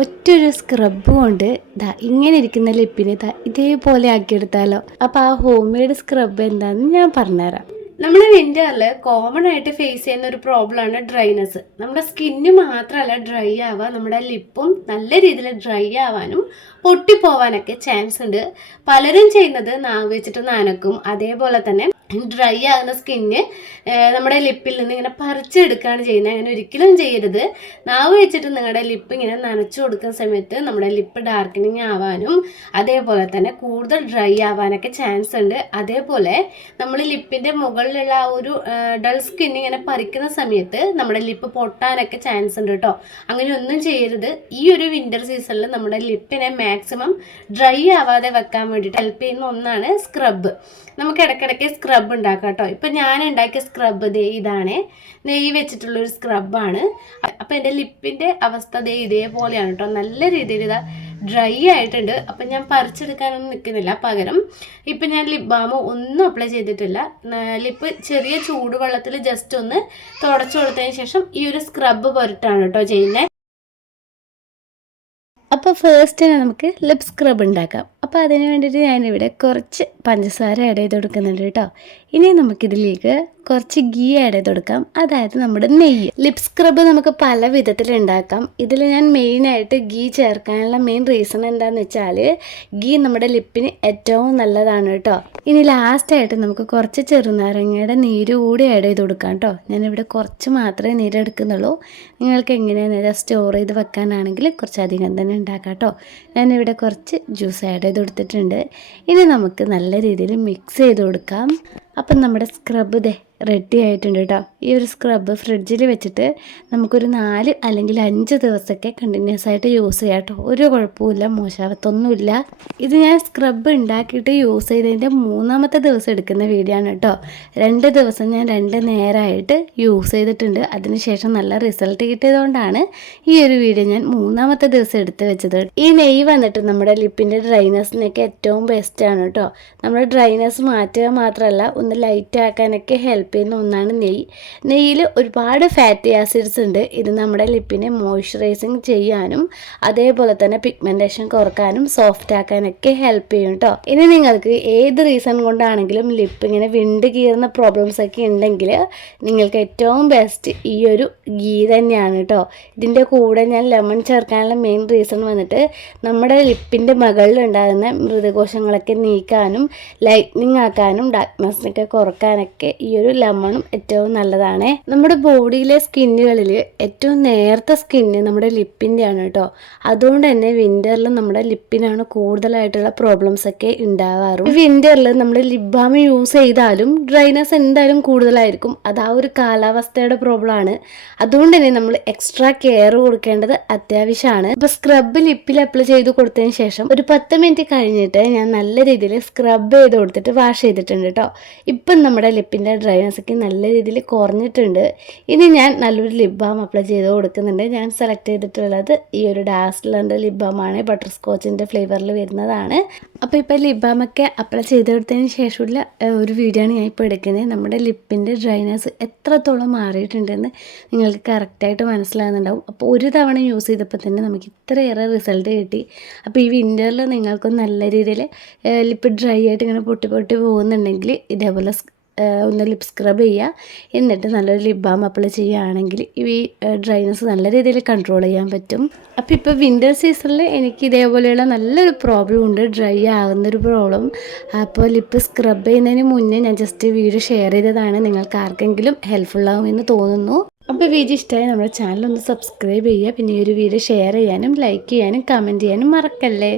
ഒറ്റൊരു സ്ക്രബ് കൊണ്ട് ദാ ഇങ്ങനെ ഇരിക്കുന്ന ലിപ്പിനെ ദാ ഇതേപോലെ ആക്കിയെടുത്താലോ. അപ്പോൾ ആ ഹോം മെയ്ഡ് സ്ക്രബ് എന്താണെന്ന് ഞാൻ പറഞ്ഞുതരാം. നമ്മൾ വിന്ററിൽ കോമൺ ആയിട്ട് ഫേസ് ചെയ്യുന്ന ഒരു പ്രോബ്ലം ആണ് ഡ്രൈനെസ് നമ്മുടെ സ്കിന്ന് മാത്രമല്ല ഡ്രൈ ആവുക നമ്മുടെ ലിപ്പും നല്ല രീതിയിൽ ഡ്രൈ ആവാനും പൊട്ടിപ്പോവാനൊക്കെ ചാൻസ് ഉണ്ട്. പലരും ചെയ്യുന്നത് നാവ് വെച്ചിട്ട് നനക്കും. അതേപോലെ തന്നെ ഡ്രൈ ആകുന്ന സ്കിന്ന് നമ്മുടെ ലിപ്പിൽ നിന്ന് ഇങ്ങനെ പറിച്ചെടുക്കുകയാണ് ചെയ്യുന്നത്. അങ്ങനെ ഒരിക്കലും ചെയ്യരുത്. നാവ് വെച്ചിട്ട് നിങ്ങളുടെ ലിപ്പ് ഇങ്ങനെ നനച്ചു കൊടുക്കുന്ന സമയത്ത് നമ്മുടെ ലിപ്പ് ഡാർക്കനിങ് ആവാനും അതേപോലെ തന്നെ കൂടുതൽ ഡ്രൈ ആവാനൊക്കെ ചാൻസ് ഉണ്ട്. അതേപോലെ നമ്മൾ ലിപ്പിന്റെ മുകളിലുള്ള ആ ഒരു ഡൾ സ്കിൻ ഇങ്ങനെ പറിക്കുന്ന സമയത്ത് നമ്മുടെ ലിപ്പ് പൊട്ടാനൊക്കെ ചാൻസ് ഉണ്ട് കേട്ടോ അങ്ങനെ ഒന്നും ചെയ്യരുത്. ഈ ഒരു വിന്റർ സീസണിൽ നമ്മുടെ ലിപ്പിനെ മാക്സിമം ഡ്രൈ ആവാതെ വെക്കാൻ വേണ്ടിയിട്ട് ഹെൽപ്പ് ചെയ്യുന്ന ഒന്നാണ് സ്ക്രബ് നമുക്ക് ഇടയ്ക്കിടയ്ക്ക് സ്ക്രബ് ഉണ്ടാക്കാം കേട്ടോ. ഇപ്പം ഞാൻ ഉണ്ടാക്കിയ സ്ക്രബ് ദേ ഇതാണ്. നെയ്യ് വെച്ചിട്ടുള്ളൊരു സ്ക്രബാണ് അപ്പം എന്റെ ലിപ്പിന്റെ അവസ്ഥ ദേ ഇതേപോലെയാണ് കേട്ടോ. നല്ല രീതിയിൽ ഇതാ ഡ്രൈ ആയിട്ടുണ്ട്. അപ്പം ഞാൻ പറിച്ചെടുക്കാനൊന്നും നിൽക്കുന്നില്ല പകരം. ഇപ്പം ഞാൻ ലിപ് ബാം ഒന്നും അപ്ലൈ ചെയ്തിട്ടില്ല. ലിപ്പ് ചെറിയ ചൂടുവെള്ളത്തിൽ ജസ്റ്റ് ഒന്ന് തുടച്ചു കൊടുത്തതിന് ശേഷം ഈ ഒരു സ്ക്രബ് പുരട്ടാണ് കേട്ടോ ചെയ്യുന്നത്. അപ്പോൾ ഫസ്റ്റ് നമുക്ക് ലിപ് സ്ക്രബ് ഉണ്ടാക്കാം. അപ്പോൾ അതിന് വേണ്ടിയിട്ട് ഞാനിവിടെ കുറച്ച് പഞ്ചസാര ആഡ് ചെയ്ത് കൊടുക്കുന്നുണ്ട് കേട്ടോ. ഇനി നമുക്കിതിലേക്ക് കുറച്ച് ഗീ ആഡ് ചെയ്ത് കൊടുക്കാം. അതായത് നമ്മുടെ നെയ്യ്. ലിപ് സ്ക്രബ് നമുക്ക് പല വിധത്തിൽ ഉണ്ടാക്കാം. ഇതിൽ ഞാൻ മെയിനായിട്ട് ഗീ ചേർക്കാനുള്ള മെയിൻ റീസൺ എന്താണെന്ന് വെച്ചാൽ ഗീ നമ്മുടെ ലിപ്പിന് ഏറ്റവും നല്ലതാണ് കേട്ടോ. ഇനി ലാസ്റ്റായിട്ട് നമുക്ക് കുറച്ച് ചെറുനാരങ്ങയുടെ നീര് കൂടി ആഡ് ചെയ്ത് കൊടുക്കാം കേട്ടോ. ഞാനിവിടെ കുറച്ച് മാത്രമേ നീര് എടുക്കുന്നുള്ളൂ. നിങ്ങൾക്ക് എങ്ങനെയാണ് സ്റ്റോർ ചെയ്ത് വെക്കാനാണെങ്കിൽ കുറച്ച് അധികം തന്നെ ഉണ്ടാക്കാം കേട്ടോ. ഞാനിവിടെ കുറച്ച് ജ്യൂസ് ആഡ് ചെയ്ത് കൊടുത്തിട്ടുണ്ട്. ഇനി നമുക്ക് നല്ല രീതിയിൽ മിക്സ് ചെയ്ത് കൊടുക്കാം. അപ്പം നമ്മുടെ സ്ക്രബ് ദേ റെഡി ആയിട്ടുണ്ട് കേട്ടോ ഈ ഒരു സ്ക്രബ് ഫ്രിഡ്ജിൽ വെച്ചിട്ട് നമുക്കൊരു നാല് അല്ലെങ്കിൽ അഞ്ച് ദിവസമൊക്കെ കണ്ടിന്യൂസ് ആയിട്ട് യൂസ് ചെയ്യാം കേട്ടോ ഒരു കുഴപ്പമില്ല മോശാവത്തൊന്നുമില്ല. ഇത് ഞാൻ സ്ക്രബ് ഉണ്ടാക്കിയിട്ട് യൂസ് ചെയ്തതിന്റെ മൂന്നാമത്തെ ദിവസം എടുക്കുന്ന വീഡിയോ ആണ് കേട്ടോ രണ്ട് ദിവസം ഞാൻ രണ്ട് നേരമായിട്ട് യൂസ് ചെയ്തിട്ടുണ്ട്. അതിനുശേഷം നല്ല റിസൾട്ട് കിട്ടിയതുകൊണ്ടാണ് ഈ ഒരു വീഡിയോ ഞാൻ മൂന്നാമത്തെ ദിവസം എടുത്ത് വെച്ചത്. ഈ നെയ് വന്നിട്ട് നമ്മുടെ ലിപ്പിന്റെ ഡ്രൈനേഴ്സിനൊക്കെ ഏറ്റവും ബെസ്റ്റാണ് കേട്ടോ നമ്മുടെ ഡ്രൈനെസ് മാറ്റുക മാത്രമല്ല ഒന്ന് ലൈറ്റ് ആക്കാനൊക്കെ ഹെൽപ്പ് ചെയ്യുന്ന ഒന്നാണ് നെയ്യ്. നെയ്യിൽ ഒരുപാട് ഫാറ്റി ആസിഡ്സ് ഉണ്ട്. ഇത് നമ്മുടെ ലിപ്പിനെ മോയ്സ്ചറൈസിങ് ചെയ്യാനും അതേപോലെ തന്നെ പിഗ്മെന്റേഷൻ കുറക്കാനും സോഫ്റ്റ് ആക്കാനൊക്കെ ഹെൽപ്പ് ചെയ്യും കേട്ടോ ഇനി നിങ്ങൾക്ക് ഏത് റീസൺ കൊണ്ടാണെങ്കിലും ലിപ്പ് ഇങ്ങനെ വിണ്ട് കീറുന്ന പ്രോബ്ലംസ് ഒക്കെ ഉണ്ടെങ്കിൽ നിങ്ങൾക്ക് ഏറ്റവും ബെസ്റ്റ് ഈ ഒരു ഗീ തന്നെയാണ് കേട്ടോ ഇതിന്റെ കൂടെ ഞാൻ ലെമൺ ചേർക്കാനുള്ള മെയിൻ റീസൺ വന്നിട്ട് നമ്മുടെ ലിപ്പിന്റെ മകളിലുണ്ടാകുന്ന മൃതകോശങ്ങളൊക്കെ നീക്കാനും ലൈറ്റ്നിങ് ആക്കാനും ഡാർക്ക്നെസ്സിനൊക്കെ കുറക്കാനൊക്കെ ഈ ഒരു ലെമണും ഏറ്റവും നല്ലതാണ്. നമ്മുടെ ബോഡിയിലെ സ്കിന്നുകളിൽ ഏറ്റവും നേരത്തെ സ്കിന്ന് നമ്മുടെ ലിപ്പിന്റെയാണ് കേട്ടോ. അതുകൊണ്ട് തന്നെ വിന്ററിൽ നമ്മുടെ ലിപ്പിനാണ് കൂടുതലായിട്ടുള്ള പ്രോബ്ലംസ് ഒക്കെ ഉണ്ടാവാറും. വിന്ററിൽ നമ്മൾ ലിപ് ബാം യൂസ് ചെയ്താലും ഡ്രൈനസ് എന്തായാലും കൂടുതലായിരിക്കും. അത് ആ ഒരു കാലാവസ്ഥയുടെ പ്രോബ്ലമാണ് അതുകൊണ്ട് തന്നെ നമ്മൾ എക്സ്ട്രാ കെയർ കൊടുക്കേണ്ടത് അത്യാവശ്യമാണ്. ഇപ്പൊ സ്ക്രബ് ലിപ്പിൽ അപ്ലൈ ചെയ്ത് കൊടുത്തതിന് ശേഷം ഒരു പത്ത് മിനിറ്റ് കഴിഞ്ഞിട്ട് ഞാൻ നല്ല രീതിയിൽ സ്ക്രബ് ചെയ്ത് കൊടുത്തിട്ട് വാഷ് ചെയ്തിട്ടുണ്ട് കേട്ടോ. ഇപ്പം നമ്മുടെ ലിപ്പിന്റെ ഡ്രൈനെസ് ഒക്കെ നല്ല രീതിയിൽ കുറഞ്ഞിട്ടുണ്ട്. ഇനി ഞാൻ നല്ലൊരു ലിപ് ബാം അപ്ലൈ ചെയ്ത് കൊടുക്കുന്നുണ്ട്. ഞാൻ സെലക്ട് ചെയ്തിട്ടുള്ളത് ഈ ഒരു ഡാസ്ലറിന്റെ ലിപ് ബാമാണ് ബട്ടർ സ്കോച്ചിന്റെ ഫ്ലേവറിൽ വരുന്നതാണ്. അപ്പോൾ ഇപ്പോൾ ലിപ് ബാമൊക്കെ അപ്ലൈ ചെയ്ത് കൊടുത്തതിന് ശേഷമുള്ള ഒരു വീഡിയോ ആണ് ഞാൻ ഇപ്പോൾ എടുക്കുന്നത്. നമ്മുടെ ലിപ്പിന്റെ ഡ്രൈനേഴ്സ് എത്രത്തോളം മാറിയിട്ടുണ്ടെന്ന് നിങ്ങൾക്ക് കറക്റ്റായിട്ട് മനസ്സിലാകുന്നുണ്ടാവും. അപ്പോൾ ഒരു തവണ യൂസ് ചെയ്തപ്പോൾ തന്നെ നമുക്ക് ഇത്രയേറെ റിസൾട്ട് കിട്ടി. അപ്പോൾ ഈ വിന്ററിൽ നിങ്ങൾക്കും നല്ല രീതിയിൽ ലിപ്പ് ഡ്രൈ ആയിട്ട് ഇങ്ങനെ പൊട്ടി പൊട്ടി പോകുന്നുണ്ടെങ്കിൽ ഇതേപോലെ ഒന്ന് ലിപ് സ്ക്രബ് ചെയ്യുക എന്നിട്ട് നല്ലൊരു ലിപ് ബാം അപ്ലൈ ചെയ്യുകയാണെങ്കിൽ ഈ ഡ്രൈനസ് നല്ല രീതിയിൽ കൺട്രോൾ ചെയ്യാൻ പറ്റും. അപ്പോൾ ഇപ്പോൾ വിന്റർ സീസണിൽ എനിക്ക് ഇതേപോലെയുള്ള നല്ലൊരു പ്രോബ്ലം ഉണ്ട്. ഡ്രൈ ആകുന്നൊരു പ്രോബ്ലം അപ്പോൾ ലിപ്പ് സ്ക്രബ് ചെയ്യുന്നതിന് മുന്നേ ഞാൻ ജസ്റ്റ് വീഡിയോ ഷെയർ ചെയ്തതാണ്. നിങ്ങൾക്ക് ആർക്കെങ്കിലും ഹെൽപ്ഫുൾ ആകുമെന്ന് തോന്നുന്നു. അപ്പോൾ വീഡിയോ ഇഷ്ടമായി നമ്മുടെ ചാനൽ ഒന്ന് സബ്സ്ക്രൈബ് ചെയ്യുക. പിന്നെ ഈ ഒരു വീഡിയോ ഷെയർ ചെയ്യാനും ലൈക്ക് ചെയ്യാനും കമന്റ് ചെയ്യാനും മറക്കല്ലേ?